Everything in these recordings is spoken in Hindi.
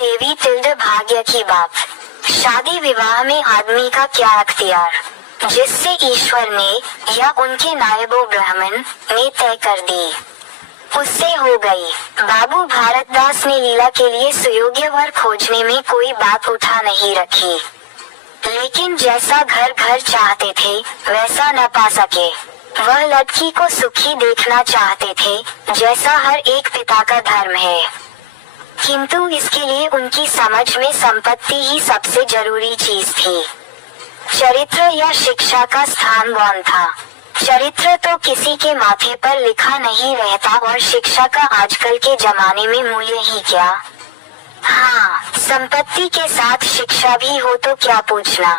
देवी तिल्ड भाग्य की बात। शादी विवाह में आदमी का क्या अख्तियार, जिससे ईश्वर ने या उनके नायबो ब्राह्मण ने तय कर दी, उससे हो गई। बाबू भारतदास ने लीला के लिए सुयोग्य वर खोजने में कोई बात उठा नहीं रखी, लेकिन जैसा घर घर चाहते थे वैसा न पा सके। वह लड़की को सुखी देखना चाहते थे, जैसा हर एक पिता का धर्म है, किंतु इसके लिए उनकी समझ में संपत्ति ही सबसे जरूरी चीज थी। चरित्र या शिक्षा का स्थान कौन था? चरित्र तो किसी के माथे पर लिखा नहीं रहता, और शिक्षा का आजकल के जमाने में मूल्य ही क्या। हाँ, संपत्ति के साथ शिक्षा भी हो तो क्या पूछना।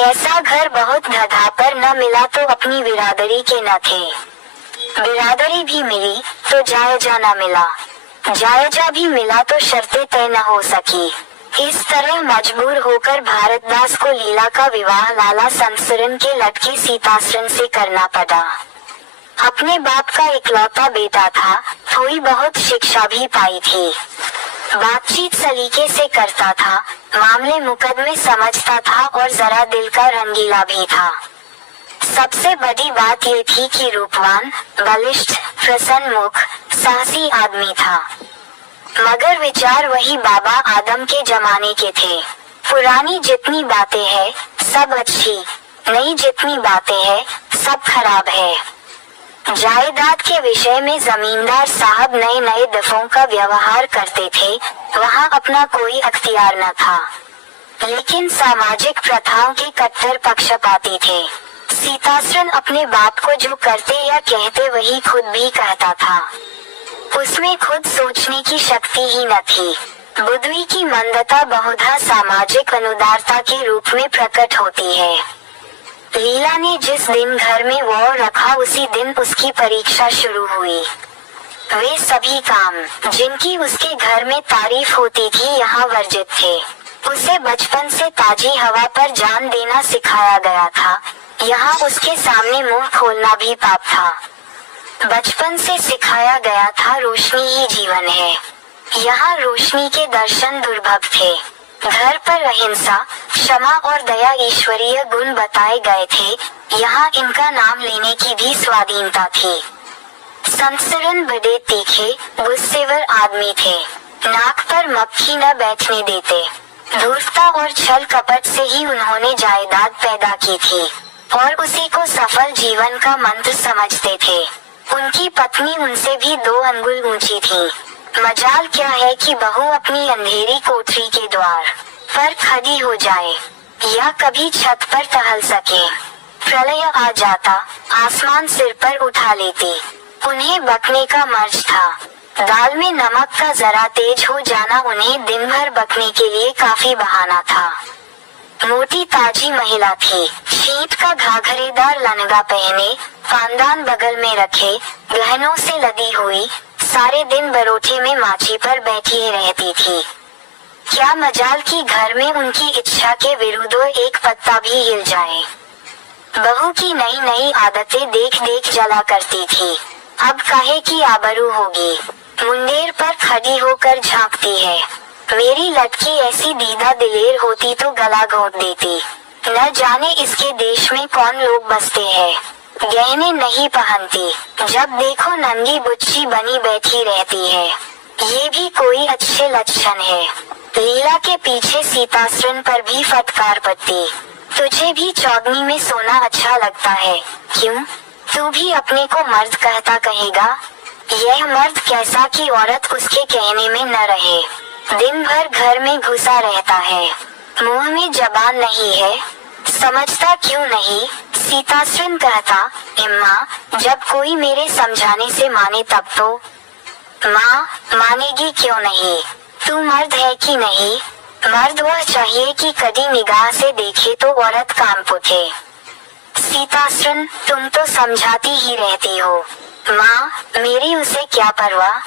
ऐसा घर बहुत धधा पर न मिला तो अपनी बिरादरी के न थे, बिरादरी भी मिली तो जायजा न मिला, जायजा भी मिला तो शर्तें तय न हो सकी। इस तरह मजबूर होकर भारतदास को लीला का विवाह लाला संसरन के लटके सीतासरन से करना पड़ा। अपने बाप का इकलौता बेटा था, थोड़ी बहुत शिक्षा भी पाई थी, बातचीत सलीके से करता था, मामले मुकदमे समझता था और जरा दिल का रंगीला भी था। सबसे बड़ी बात ये थी कि रूपवान, बलिष्ठ, प्रसन्नमुख, साहसी आदमी था। मगर विचार वही बाबा आदम के जमाने के थे। पुरानी जितनी बातें हैं सब अच्छी, नई जितनी बातें हैं सब खराब है। जायदाद के विषय में जमींदार साहब नए नए दफों का व्यवहार करते थे, वहाँ अपना कोई अख्तियार न था, लेकिन सामाजिक प्रथाओं के कट्टर पक्षपाती थे। सीतासरन अपने बाप को जो करते या कहते वही खुद भी कहता था, उसमें खुद सोचने की शक्ति ही न थी। बुद्धि की मंदता बहुधा सामाजिक अनुदारता के रूप में प्रकट होती है। लीला ने जिस दिन घर में वो रखा उसी दिन उसकी परीक्षा शुरू हुई। वे सभी काम जिनकी उसके घर में तारीफ होती थी यहाँ वर्जित थे। उसे बचपन से ताजी हवा पर जान देना सिखाया गया था, यहाँ उसके सामने मुंह खोलना भी पाप था। बचपन से सिखाया गया था रोशनी ही जीवन है, यहाँ रोशनी के दर्शन दुर्लभ थे। घर पर अहिंसा, क्षमा और दया ईश्वरीय गुण बताए गए थे, यहाँ इनका नाम लेने की भी स्वाधीनता थी। संसरन बड़े तीखे, गुस्सेवर आदमी थे, नाक पर मक्खी न बैठने देते। धूर्तता और छल कपट से ही उन्होंने जायदाद पैदा की थी और उसी को सफल जीवन का मंत्र समझते थे। उनकी पत्नी उनसे भी 2 अंगुल ऊंची थी। मजाल क्या है कि बहू अपनी अंधेरी कोठरी के द्वार पर खड़ी हो जाए या कभी छत पर टहल सके। प्रलय आ जाता, आसमान सिर पर उठा लेती। उन्हें बकने का मर्ज था। दाल में नमक का जरा तेज हो जाना उन्हें दिन भर बकने के लिए काफी बहाना था। मोटी ताजी महिला थी, शीत का घाघरेदार लनगा पहने, खानदान बगल में रखे, गहनों से लदी हुई, सारे दिन बरोठे में माची पर बैठी रहती थी। क्या मजाल की घर में उनकी इच्छा के विरुद्ध एक पत्ता भी हिल जाए। बहू की नई नई आदतें देख देख जला करती थी। अब कहे कि आबरू होगी, मुंडेर पर खड़ी होकर झांकती है। मेरी लड़की ऐसी दीदा दिलेर होती तो गला घोंट देती। न जाने इसके देश में कौन लोग बसते हैं। गहने नहीं पहनती, जब देखो नंगी बुच्ची बनी बैठी रहती है। ये भी कोई अच्छे लक्षण है। लीला के पीछे सीतासरन पर भी फटकार पड़ती। तुझे भी चौगनी में सोना अच्छा लगता है, क्यों? तू भी अपने को मर्द कहता कहेगा। यह मर्द कैसा कि औरत उसके कहने में न रहे, दिन भर घर में घुसा रहता है, मुंह में जबान नहीं है, समझता क्यों नहीं? सीतासरन कहता, इम्मा जब कोई मेरे समझाने से माने तब तो। माँ मानेगी क्यों नहीं? तू मर्द है कि नहीं? मर्द वह चाहिए कि कड़ी निगाह से देखे तो औरत काम पूछे। सीतासरन तुम तो समझाती ही रहती हो। माँ मेरी उसे क्या परवाह,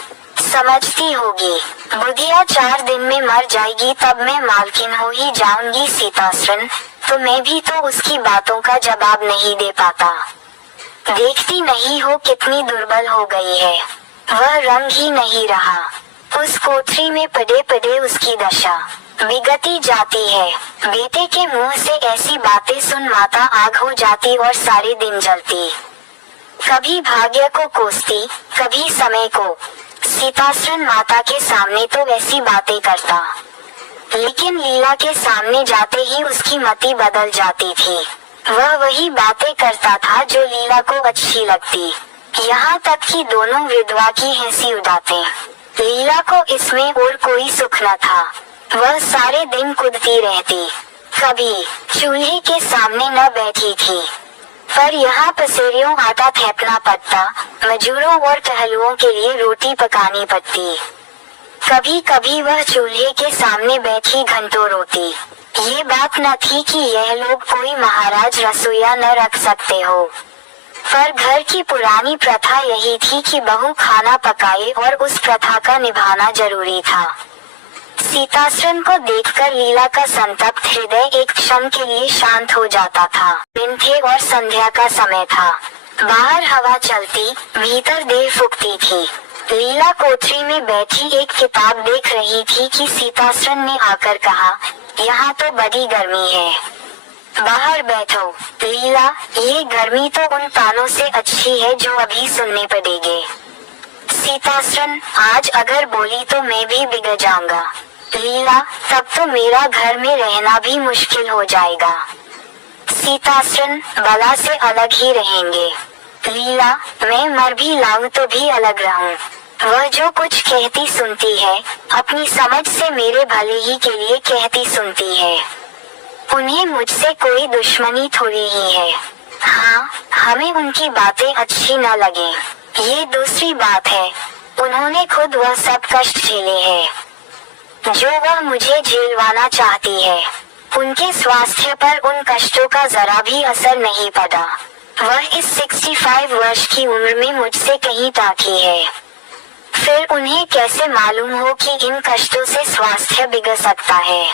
समझती होगी। बुढ़िया 4 दिन में मर जाएगी तब मैं मालकिन हो ही जाऊंगी। सीतासरन तो मैं भी तो उसकी बातों का जवाब नहीं दे पाता। देखती नहीं हो कितनी दुर्बल हो गई है, वह रंग ही नहीं रहा। उस कोठरी में पड़े पड़े उसकी दशा बिगड़ती जाती है। बेटे के मुंह से ऐसी बातें सुन माता आग हो जाती और सारे दिन जलती। कभी भाग्य को कोसती, कभी समय को। सीतासुरन माता के सामने तो ऐसी बातें करता, लेकिन लीला के सामने जाते ही उसकी मति बदल जाती थी। वह वही बातें करता था जो लीला को अच्छी लगती, यहाँ तक कि दोनों विधवा की हंसी उड़ाते। लीला को इसमें और कोई सुख न था। वह सारे दिन कूदती रहती, कभी चूल्हे के सामने न बैठी थी, पर यहाँ पसेरियों आटा थैपना पड़ता, मजूरों और टहलुओं के लिए रोटी पकानी पड़ती। कभी कभी वह चूल्हे के सामने बैठी घंटों रोती। ये बात न थी कि यह लोग कोई महाराज रसोईया न रख सकते हो, पर घर की पुरानी प्रथा यही थी कि बहू खाना पकाए और उस प्रथा का निभाना जरूरी था। सीतासुरन को देखकर लीला का संतप्त हृदय एक क्षण के लिए शांत हो जाता था। दिन थे और संध्या का समय था। बाहर हवा चलती, भीतर देर फूकती थी। लीला कोठरी में बैठी एक किताब देख रही थी कि सीतासुरन ने आकर कहा, यहाँ तो बड़ी गर्मी है, बाहर बैठो। लीला, ये गर्मी तो उन तानों से अच्छी है जो अभी सुनने पड़ेंगे। सीतासुरन, आज अगर बोली तो मैं भी बिगड़ जाऊंगा। लीला, तब तो मेरा घर में रहना भी मुश्किल हो जाएगा। सीतासुरन, बला से अलग ही रहेंगे। लीला, मैं मर भी लाऊं तो भी अलग रहूं। वह जो कुछ कहती सुनती है, अपनी समझ से मेरे भले ही के लिए कहती सुनती है। उन्हें मुझसे कोई दुश्मनी थोड़ी ही है। हाँ, हमें उनकी बातें अच्छी न लगे, ये दूसरी बात है। उन्होंने खुद वह सब कष्ट झेले हैं जो वह मुझे झेलवाना चाहती है। उनके स्वास्थ्य पर उन कष्टों का जरा भी असर नहीं पड़ा। वह इस 65 वर्ष की उम्र में मुझसे कहीं टाकी है। फिर उन्हें कैसे मालूम हो कि इन कष्टों से स्वास्थ्य बिगड़ सकता है।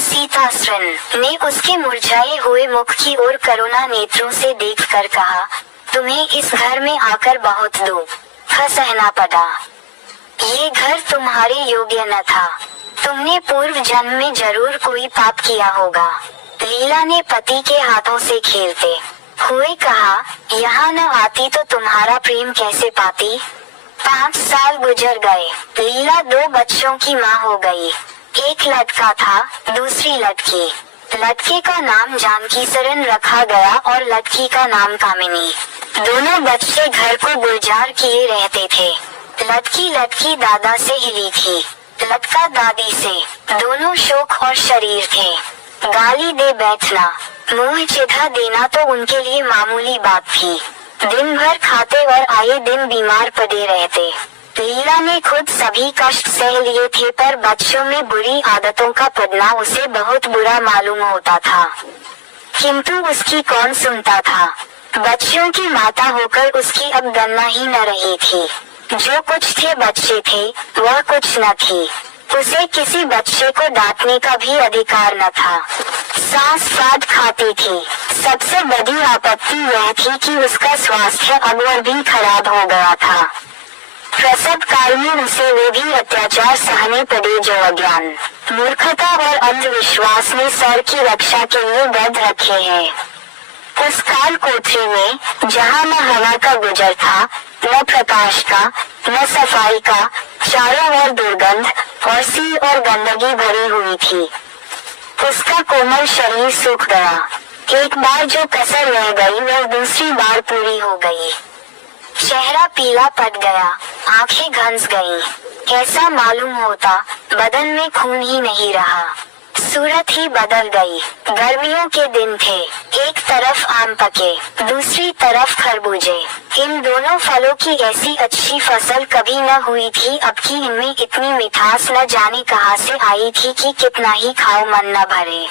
सीतासुरन ने उसके मुरझाए हुए मुख की ओर करुणा नेत्रों से देखकर कहा, तुम्हें इस घर में आकर बहुत दुख सहना पड़ा। ये घर तुम्हारे योग्य न था। तुमने पूर्व जन्म में जरूर कोई पाप किया होगा। लीला ने पति के हाथों से खेलते हुए कहा, यहाँ न आती तो तुम्हारा प्रेम कैसे पाती। 5 साल गुजर गए। लीला 2 बच्चों की माँ हो गई। एक लड़का था, दूसरी लड़की। लड़के का नाम जानकी सरन रखा गया और लड़की का नाम कामिनी। दोनों बच्चे घर को गुलजार किए रहते थे। लड़की दादा से हिली थी, लड़का दादी से। दोनों शौक और शरीर थे। गाली दे बैठना, मुंह चिढ़ा देना तो उनके लिए मामूली बात थी। दिन भर खाते और आए दिन बीमार पड़े रहते। लीला ने खुद सभी कष्ट सह लिए थे, पर बच्चों में बुरी आदतों का पड़ना उसे बहुत बुरा मालूम होता था, किंतु उसकी कौन सुनता था। बच्चों की माता होकर उसकी अब गणना ही न रही थी। जो कुछ थे बच्चे थे, वह कुछ न थी। उसे किसी बच्चे को डांटने का भी अधिकार न था। सांस फाड़ खाती थी। सबसे बड़ी आपत्ति यह थी कि उसका स्वास्थ्य अब और भी खराब हो गया था। प्रसव काल में उसे वे भी अत्याचार सहने पड़े जो अज्ञान, मूर्खता और अंधविश्वास ने सर की रक्षा के लिए बंद रखे हैं। उस काल कोठरी में जहाँ न हवा का गुजर था, न प्रकाश का, न सफाई का, चारों ओर दुर्गंध और सी और गंदगी भरी हुई थी। उसका कोमल शरीर सूख गया। एक बार जो कसर रह गई वह दूसरी बार पूरी हो गई। चेहरा पीला पड़ गया, आंखें घंस गईं। ऐसा मालूम होता बदन में खून ही नहीं रहा, सूरत ही बदल गई। गर्मियों के दिन थे। एक तरफ आम पके, दूसरी तरफ खरबूजे। इन दोनों फलों की ऐसी अच्छी फसल कभी न हुई थी। अब की इनमें इतनी मिठास न जाने कहाँ से आई थी कि कितना ही खाओ मन न भरे।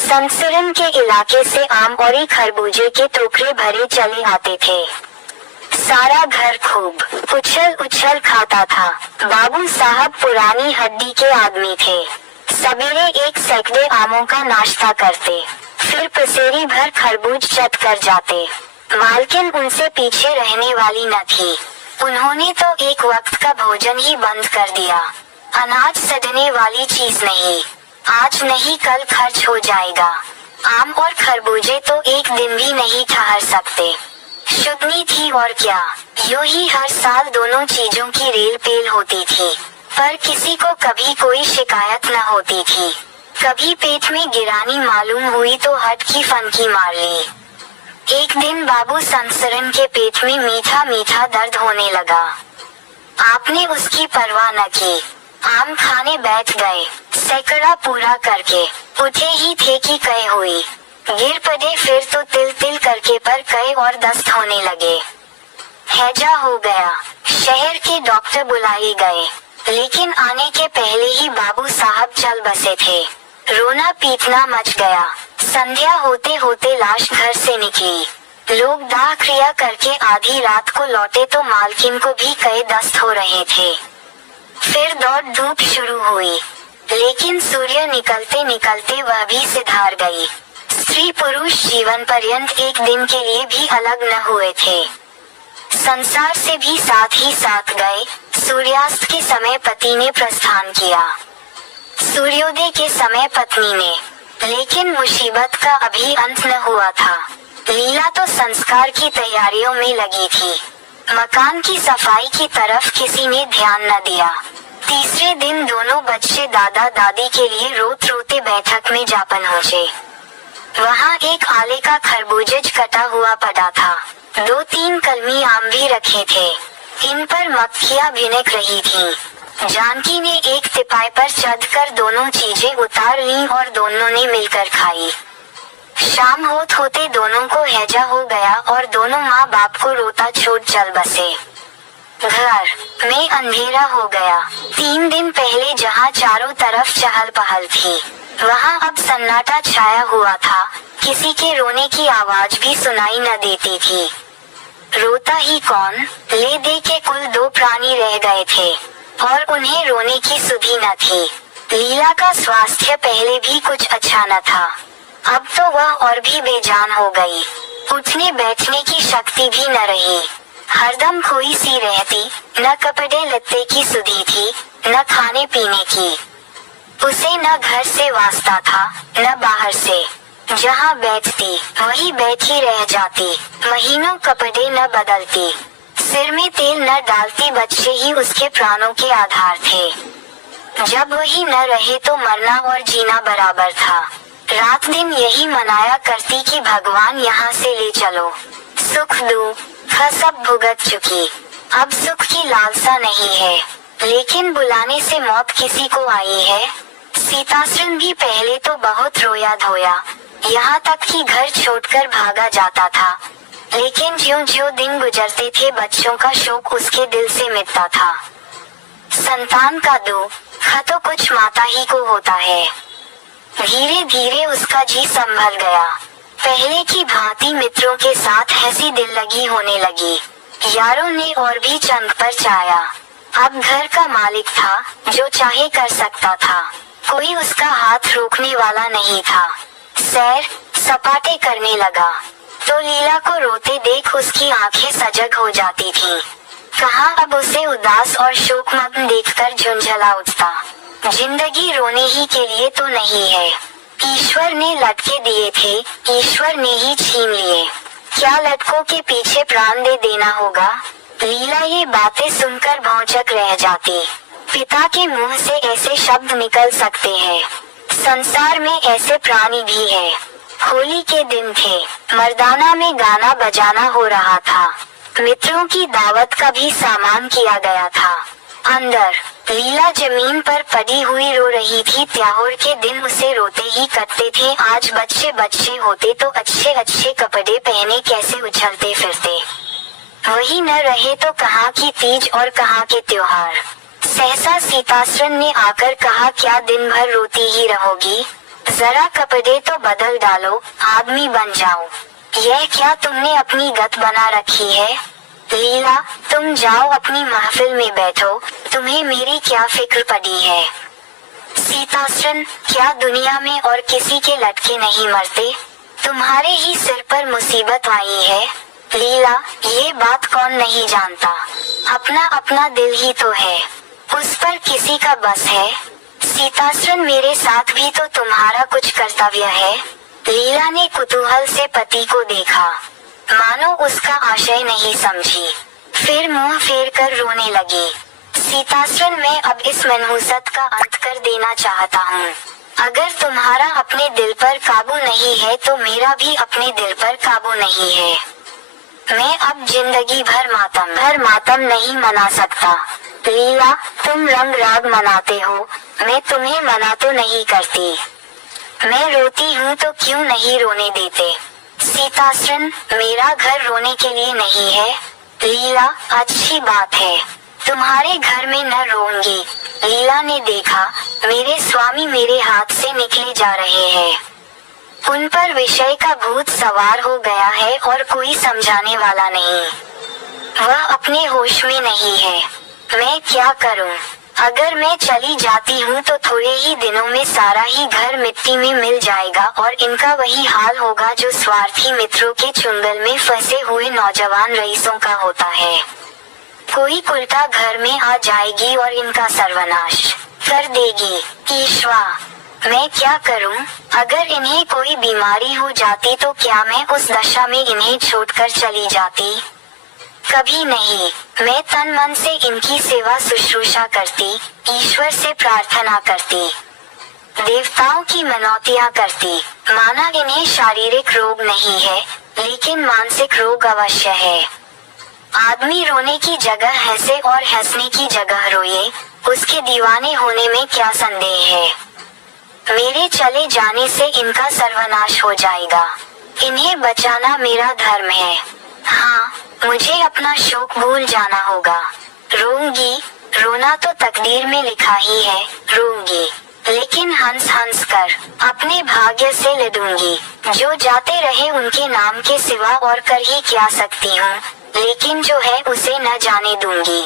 संसुरन के इलाके से आम और खरबूजे के टोकरे भरे चले आते थे। सारा घर खूब उछल उछल खाता था। बाबू साहब पुरानी हड्डी के आदमी थे। सवेरे 1 सैकड़े आमों का नाश्ता करते, फिर पसेरी भर खरबूज चट कर जाते। मालकिन उनसे पीछे रहने वाली न थी। उन्होंने तो एक वक्त का भोजन ही बंद कर दिया। अनाज सड़ने वाली चीज नहीं, आज नहीं कल खर्च हो जाएगा। आम और खरबूजे तो एक दिन भी नहीं ठहर सकते। शुद्धनी थी और क्या, यूं ही हर साल दोनों चीजों की रेल पेल होती थी, पर किसी को कभी कोई शिकायत न होती थी। कभी पेट में गिरानी मालूम हुई तो हट की फनकी मार ली। एक दिन बाबू संसरन के पेट में मीठा मीठा दर्द होने लगा। आपने उसकी परवाह न की, आम खाने बैठ गए। सैकड़ा पूरा करके उठे ही थे कि कई हुई, गिर पड़े फिर तो तिल तिल करके पर कई और दस्त होने लगे। हैजा हो गया। शहर के डॉक्टर बुलाए गए, लेकिन आने के पहले ही बाबू साहब चल बसे थे। रोना पीटना मच गया। संध्या होते होते लाश घर से निकली। लोग दाह क्रिया करके आधी रात को लौटे तो मालकिन को भी कई दस्त हो रहे थे। फिर दौड़ धूप शुरू हुई, लेकिन सूर्य निकलते निकलते वह भी सिधार गई। स्त्री पुरुष जीवन पर्यंत एक दिन के लिए भी अलग न हुए थे। संसार से भी साथ ही साथ गए। सूर्यास्त के समय पति ने प्रस्थान किया, सूर्योदय के समय पत्नी ने। लेकिन मुसीबत का अभी अंत न हुआ था। लीला तो संस्कार की तैयारियों में लगी थी। मकान की सफाई की तरफ किसी ने ध्यान न दिया। तीसरे दिन दोनों बच्चे दादा दादी के लिए रोते रोते बैठक में जा पहुंचे। वहाँ एक आले का खरबूजज कटा हुआ पड़ा था। 2-3 कलमी आम भी रखे थे। इन पर मक्खियाँ भिनक रही थीं। जानकी ने एक तिपाई पर चढ़कर दोनों चीजें उतार लीं और दोनों ने मिलकर खाई। शाम होते दोनों को हैजा हो गया और दोनों माँ बाप को रोता छोड़ चल बसे। घर में अंधेरा हो गया। 3 दिन पहले जहाँ चारों तरफ चहल पहल थी, वहाँ अब सन्नाटा छाया हुआ था। किसी के रोने की आवाज भी सुनाई न देती थी। रोता ही कौन, ले दे के कुल 2 प्राणी रह गए थे और उन्हें रोने की सुधि न थी। लीला का स्वास्थ्य पहले भी कुछ अच्छा न था, अब तो वह और भी बेजान हो गई। उठने बैठने की शक्ति भी न रही। हरदम खोई सी रहती, न कपड़े लत्ते की सुधि थी, न खाने पीने की। उसे न घर से वास्ता था, न बाहर से। जहाँ बैठती वही बैठी रह जाती। महीनों कपड़े न बदलती, सिर में तेल न डालती। बच्चे ही उसके प्राणों के आधार थे। जब वही न रहे तो मरना और जीना बराबर था। रात दिन यही मनाया करती कि भगवान यहाँ से ले चलो। सुख दुख सब भुगत चुकी, अब सुख की लालसा नहीं है। लेकिन बुलाने से मौत किसी को आई है। सीताश्रम भी पहले तो बहुत रोया धोया, यहाँ तक कि घर छोड़कर भागा जाता था। लेकिन ज्यों-ज्यों दिन गुजरते थे बच्चों का शोक उसके दिल से मिटता था। संतान का दुख तो कुछ माता ही को होता है। धीरे धीरे उसका जी संभल गया। पहले की भांति मित्रों के साथ हंसी दिल लगी होने लगी। यारों ने और भी चंद पर चाया। अब घर का मालिक था, जो चाहे कर सकता था। कोई उसका हाथ रोकने वाला नहीं था। सैर सपाटे करने लगा तो लीला को रोते देख उसकी आंखें सजग हो जाती थीं। कहाँ अब उसे उदास और शोकमग्न देखकर झुंझला उठता। जिंदगी रोने ही के लिए तो नहीं है। ईश्वर ने लटके दिए थे, ईश्वर ने ही छीन लिए। क्या लटकों के पीछे प्राण दे देना होगा? लीला ये बातें सुनकर भौचक रह जाती। पिता के मुंह से ऐसे शब्द निकल सकते हैं? संसार में ऐसे प्राणी भी है। होली के दिन थे, मर्दाना में गाना बजाना हो रहा था। मित्रों की दावत का भी सामान किया गया था। अंदर लीला जमीन पर पड़ी हुई रो रही थी। त्योहार के दिन उसे रोते ही कटते थे। आज बच्चे बच्चे होते तो अच्छे अच्छे कपड़े पहने कैसे उछलते फिरते। वही न रहे तो कहाँ की तीज और कहाँ के त्योहार। सहसा सीताश्रम ने आकर कहा, क्या दिन भर रोती ही रहोगी? जरा कपड़े तो बदल डालो, आदमी बन जाओ। यह क्या तुमने अपनी गत बना रखी है? लीला, तुम जाओ अपनी महफिल में बैठो, तुम्हें मेरी क्या फिक्र पड़ी है? सीताश्रम, क्या दुनिया में और किसी के लटके नहीं मरते? तुम्हारे ही सिर पर मुसीबत आई है। लीला, ये बात कौन नहीं जानता। अपना अपना दिल ही तो है, उस पर किसी का बस है। सीताश्रन मेरे साथ भी तो तुम्हारा कुछ कर्तव्य है। लीला ने कुतूहल से पति को देखा, मानो उसका आशय नहीं समझी, फिर मुंह फेर कर रोने लगी। सीताश्रन मैं अब इस मनहूसत का अंत कर देना चाहता हूँ। अगर तुम्हारा अपने दिल पर काबू नहीं है तो मेरा भी अपने दिल पर काबू नहीं है। मैं अब जिंदगी भर मातम नहीं मना सकता। लीला, तुम रंग राग मनाते हो, मैं तुम्हें मना तो नहीं करती। मैं रोती हूँ तो क्यों नहीं रोने देते? सीताश्रन, मेरा घर रोने के लिए नहीं है। लीला, अच्छी बात है, तुम्हारे घर में न रोऊंगी। लीला ने देखा, मेरे स्वामी मेरे हाथ से निकले जा रहे हैं। उन पर विषय का भूत सवार हो गया है और कोई समझाने वाला नहीं। वह अपने होश में नहीं है। मैं क्या करूं? अगर मैं चली जाती हूँ तो थोड़े ही दिनों में सारा ही घर मिट्टी में मिल जाएगा और इनका वही हाल होगा जो स्वार्थी मित्रों के चुंगल में फंसे हुए नौजवान रईसों का होता है। कोई उल्टा घर में आ जाएगी और इनका सर्वनाश कर देगी। ईश्वा, मैं क्या करूं? अगर इन्हें कोई बीमारी हो जाती तो क्या मैं उस दशा में इन्हें छोड़कर चली जाती? कभी नहीं। मैं तन मन से इनकी सेवा शुश्रूषा करती, ईश्वर से प्रार्थना करती, देवताओं की मनौतियाँ करती। माना इन्हें शारीरिक रोग नहीं है, लेकिन मानसिक रोग अवश्य है। आदमी रोने की जगह हंसे और हंसने की जगह रोए, उसके दीवाने होने में क्या संदेह है? मेरे चले जाने से इनका सर्वनाश हो जाएगा। इन्हें बचाना मेरा धर्म है। हाँ, मुझे अपना शोक भूल जाना होगा। रोऊंगी, रोना तो तकदीर में लिखा ही है, रोऊंगी, लेकिन हंस हंस कर अपने भाग्य से लड़ूंगी। जो जाते रहे उनके नाम के सिवा और कर ही क्या सकती हूँ, लेकिन जो है उसे न जाने दूंगी।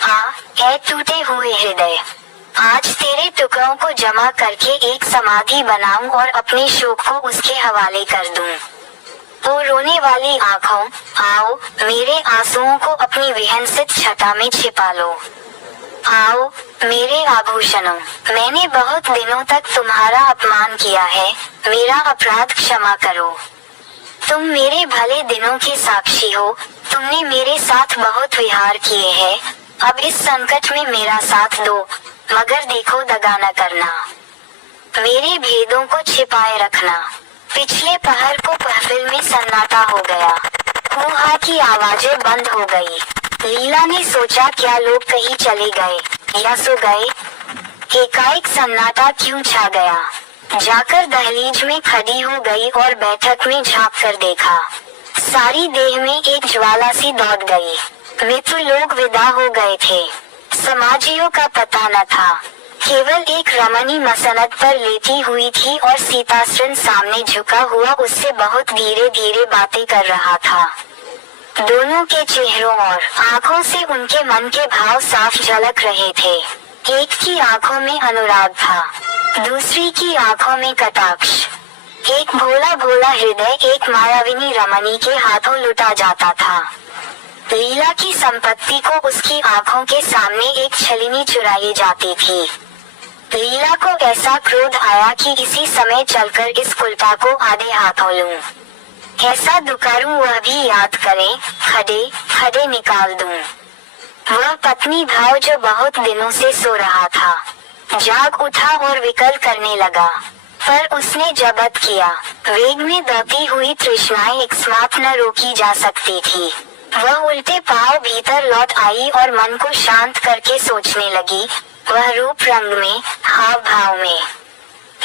हाँ, है टूटे हुए हृदय, आज तेरे टुकड़ों को जमा करके एक समाधि बनाऊं और अपने शोक को उसके हवाले कर दूं। वो रोने वाली आँखों, आओ, मेरे आंसुओं को अपनी विहंसित छटा में छिपा लो। आओ, मेरे आभूषणों, मैंने बहुत दिनों तक तुम्हारा अपमान किया है, मेरा अपराध क्षमा करो। तुम मेरे भले दिनों के साक्षी हो, तुमने मेरे साथ बहुत विहार किए हैं। अब इस संकट में मेरा साथ दो, मगर देखो दगा न करना, मेरे भेदों को छिपाए रखना। पिछले पहर को महफिल में सन्नाटा हो गया, हुआ की आवाजें बंद हो गई। लीला ने सोचा क्या लोग कहीं चले गए या सो गए। एकाएक सन्नाटा क्यों छा गया? जाकर दहलीज में खड़ी हो गई और बैठक में झांक कर देखा। सारी देह में एक ज्वाला सी दौड़ गई। मित्र लोग विदा हो गए थे, समाजियों का पता न था। केवल एक रमणी मसनद पर लेटी हुई थी और सीताश्रन सामने झुका हुआ उससे बहुत धीरे धीरे बातें कर रहा था। दोनों के चेहरों और आंखों से उनके मन के भाव साफ झलक रहे थे। एक की आंखों में अनुराग था, दूसरी की आंखों में कटाक्ष। एक भोला भोला हृदय एक मायाविनी रमणी के हाथों लुटा जाता था। लीला की संपत्ति को उसकी आंखों के सामने एक छलिनी चुराई जाती थी। लीला को ऐसा क्रोध आया कि इसी समय चलकर इस कुलटा को आधे हाथों लूं। ऐसा दुकारूं वह भी याद करे, खड़े खड़े निकाल दूं। वह पत्नी भाव जो बहुत दिनों से सो रहा था, जाग उठा और विकल करने लगा, पर उसने जब्त किया। वेग में दौड़ती हुई तृष्णाएं एकसाथ न रोकी जा सकती थी। वह उल्टे पांव भीतर लौट आई और मन को शांत करके सोचने लगी। वह रूप रंग में, हाव भाव में,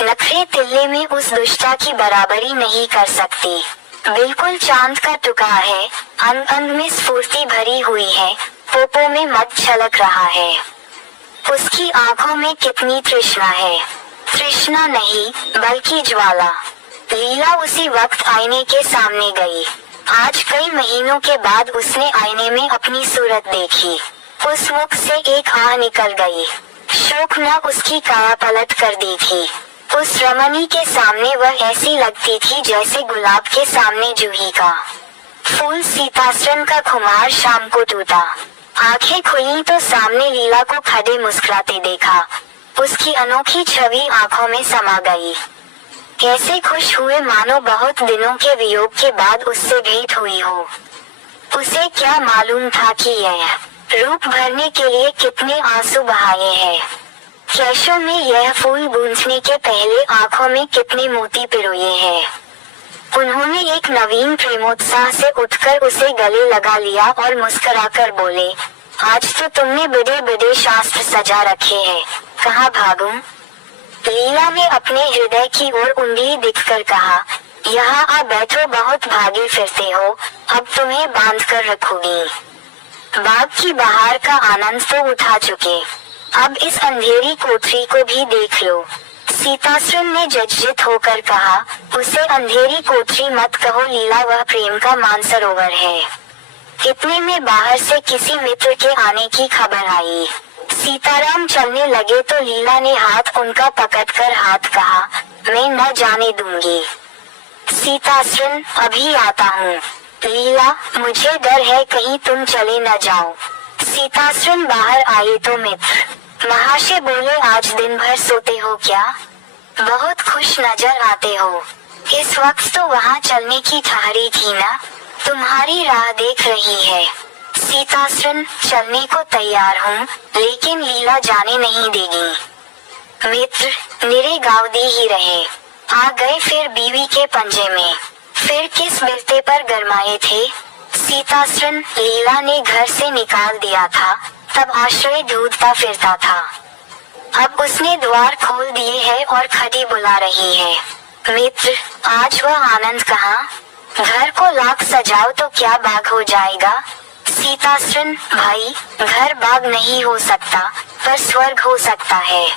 नखरे तिल्ले में उस दुष्टा की बराबरी नहीं कर सकती। बिल्कुल चांद का टुकड़ा है, अंग अंग में स्फूर्ति भरी हुई है, पोपो में मत छलक रहा है। उसकी आंखों में कितनी तृष्णा है, तृष्णा नहीं बल्कि ज्वाला। लीला उसी वक्त आईने के सामने गई। आज कई महीनों के बाद उसने आईने में अपनी सूरत देखी। उस मुख से एक आह निकल गई। शोक न उसकी काया पलट कर दी थी। उस रमणी के सामने वह ऐसी लगती थी जैसे गुलाब के सामने जूही का फूल। सीताश्रन का खुमार शाम को टूटा। आंखें खुली तो सामने लीला को खड़े मुस्कुराते देखा। उसकी अनोखी छवि आंखों में समा गई। कैसे खुश हुए मानो बहुत दिनों के वियोग के बाद उससे भेंट हुई हो। उसे क्या मालूम था कि यह रूप भरने के लिए कितने आंसू बहाए हैं। कैशों में यह फूल गूंजने के पहले आंखों में कितने मोती पिरोए हैं। उन्होंने एक नवीन प्रेमोत्साह से उठकर उसे गले लगा लिया और मुस्कुराकर बोले, आज तो तुमने बड़े बड़े शास्त्र सजा रखे हैं, कहाँ भागूं? लीला ने अपने हृदय की ओर उंगली दिखकर कहा, यहाँ आ बैठो, बहुत भागे फिरते हो, अब तुम्हें बांध कर रखूंगी। बाग की बहार का आनंद तो उठा चुके, अब इस अंधेरी कोठरी को भी देख लो। सीताश्रम ने जर्जरित होकर कहा, उसे अंधेरी कोठरी मत कहो लीला, वह प्रेम का मानसरोवर है। इतने में बाहर से किसी मित्र के आने की खबर आई। सीताराम चलने लगे तो लीला ने हाथ उनका पकड़कर हाथ कहा, मैं न जाने दूंगी। सीताश्रम, अभी आता हूँ। लीला, मुझे डर है कहीं तुम चले न जाओ। सीताश्रम बाहर आए तो मित्र महाशय बोले, आज दिन भर सोते हो क्या? बहुत खुश नजर आते हो। इस वक्त तो वहाँ चलने की ठहरी थी ना, तुम्हारी राह देख रही है। सीताश्रम, चलने को तैयार हूँ, लेकिन लीला जाने नहीं देगी। मित्र निरे गाँव दे ही रहे। आ गए फिर बीवी के पंजे में, फिर किस बिस्ते पर गरमाए थे। सीताश्रम, लीला ने घर से निकाल दिया था, तब आश्रय ढूंढता फिरता था। अब उसने द्वार खोल दिए है और खड़ी बुला रही है। मित्र, आज वह आनंद कहाँ? घर को लाख सजाओ तो क्या बाग हो जाएगा। सीताश्रम, भाई, घर बाग नहीं हो सकता, पर स्वर्ग हो सकता है।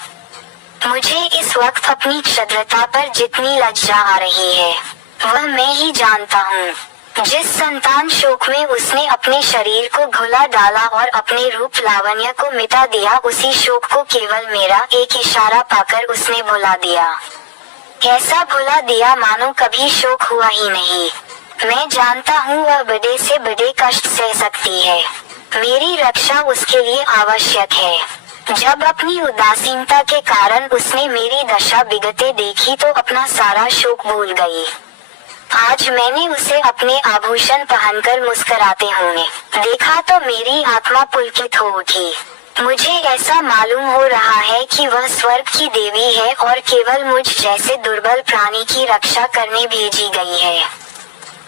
मुझे इस वक्त अपनी क्षुद्रता पर जितनी लज्जा आ रही है, वह मैं ही जानता हूँ। जिस संतान शोक में उसने अपने शरीर को घुला डाला और अपने रूप लावण्य को मिटा दिया, उसी शोक को केवल मेरा एक इशारा पाकर उसने भुला दिया। ऐसा भुला दिया मानो कभी शोक हुआ ही नहीं। मैं जानता हूँ वह बड़े से बड़े कष्ट सह सकती है। मेरी रक्षा उसके लिए आवश्यक है। जब अपनी उदासीनता के कारण उसने मेरी दशा बिगड़ते देखी तो अपना सारा शोक भूल गई। आज मैंने उसे अपने आभूषण पहनकर मुस्कुराते हुए देखा तो मेरी आत्मा पुलकित हो उठी। मुझे ऐसा मालूम हो रहा है कि वह स्वर्ग की देवी है और केवल मुझ जैसे दुर्बल प्राणी की रक्षा करने भेजी गई है।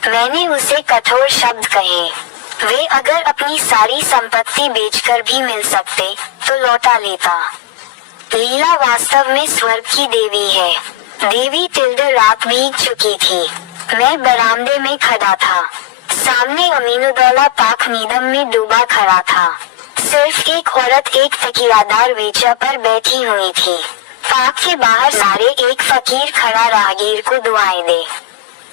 मैंने उसे कठोर शब्द कहे, वे अगर अपनी सारी संपत्ति बेचकर भी मिल सकते तो लौटा लेता। लीला वास्तव में स्वर्ग की देवी है। देवी तिल्ड रात बीत चुकी थी। मैं बरामदे में खड़ा था। सामने अमीनुद्दौला पाक नींदम में डूबा खड़ा था। सिर्फ एक औरत एक तकियादार वेचा पर बैठी हुई थी। पाक के बाहर सारे एक फकीर खड़ा राहगीर को दुआएं दे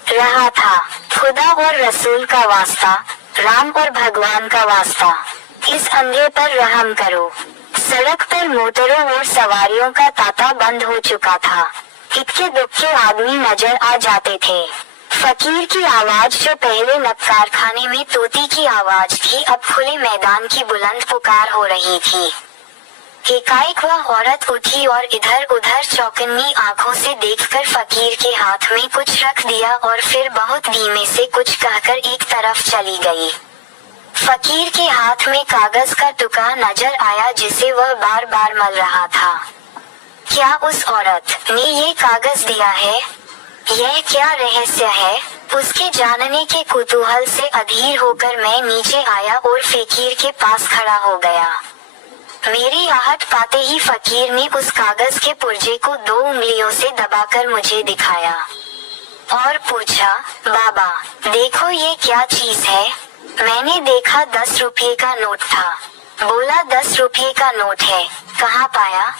रहा था। खुदा और रसूल का वास्ता, राम और भगवान का वास्ता, इस अंधे पर रहम करो। सड़क पर मोटरों और सवारियों का तांता बंद हो चुका था। इक्के दुक्के आदमी नजर आ जाते थे। फकीर की आवाज जो पहले नक्कारखाने में तोती की आवाज थी, अब खुले मैदान की बुलंद पुकार हो रही थी। एकाएक वह औरत उठी और इधर उधर चौकन्नी आंखों से देखकर फकीर के हाथ में कुछ रख दिया और फिर बहुत धीमे से कुछ कहकर एक तरफ चली गई। फकीर के हाथ में कागज का टुकड़ा नजर आया जिसे वह बार बार मल रहा था। क्या उस औरत ने ये कागज दिया है? यह क्या रहस्य है? उसके जानने के कुतूहल से अधीर होकर मैं नीचे आया और फकीर के पास खड़ा हो गया। मेरी आहट पाते ही फकीर ने उस कागज के पुर्जे को 2 उंगलियों से दबाकर मुझे दिखाया और पूछा, बाबा देखो ये क्या चीज है? मैंने देखा 10 रुपये का नोट था। बोला 10 रुपये का नोट है, कहाँ पाया?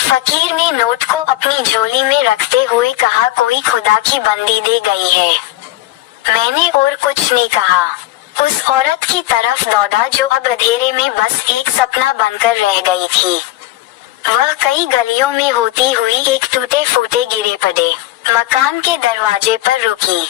फकीर ने नोट को अपनी झोली में रखते हुए कहा, कोई खुदा की बंदी दे गई है। मैंने और कुछ नहीं कहा। उस औरत की तरफ दौड़ा जो अब अंधेरे में बस एक सपना बनकर रह गई थी। वह कई गलियों में होती हुई एक टूटे फूटे गिरे पड़े मकान के दरवाजे पर रुकी,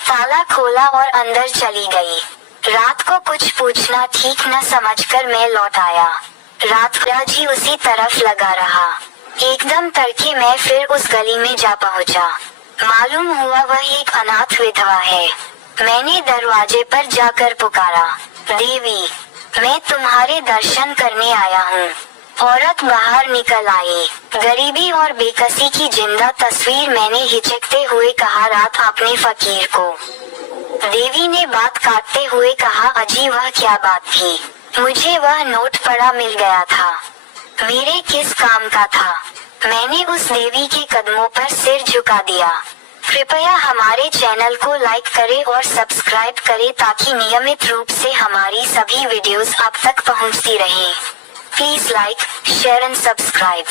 ताला खोला और अंदर चली गई। रात को कुछ पूछना ठीक न समझकर मैं लौट आया। रात भर जी उसी तरफ लगा रहा। एकदम तड़के मैं फिर उस गली में जा पहुंचा। मालूम हुआ वह एक अनाथ विधवा है। मैंने दरवाजे पर जाकर पुकारा, देवी, मैं तुम्हारे दर्शन करने आया हूँ। औरत बाहर निकल आई। गरीबी और बेकसी की जिंदा तस्वीर। मैंने हिचकते हुए कहा, रात आपने फकीर को। देवी ने बात काटते हुए कहा, अजी वह क्या बात थी? मुझे वह नोट पड़ा मिल गया था। मेरे किस काम का था? मैंने उस देवी के कदमों पर सिर झुका दिया। कृपया हमारे चैनल को लाइक करें और सब्सक्राइब करें ताकि नियमित रूप से हमारी सभी वीडियोस आप तक पहुंचती रहें। Please like, share and subscribe.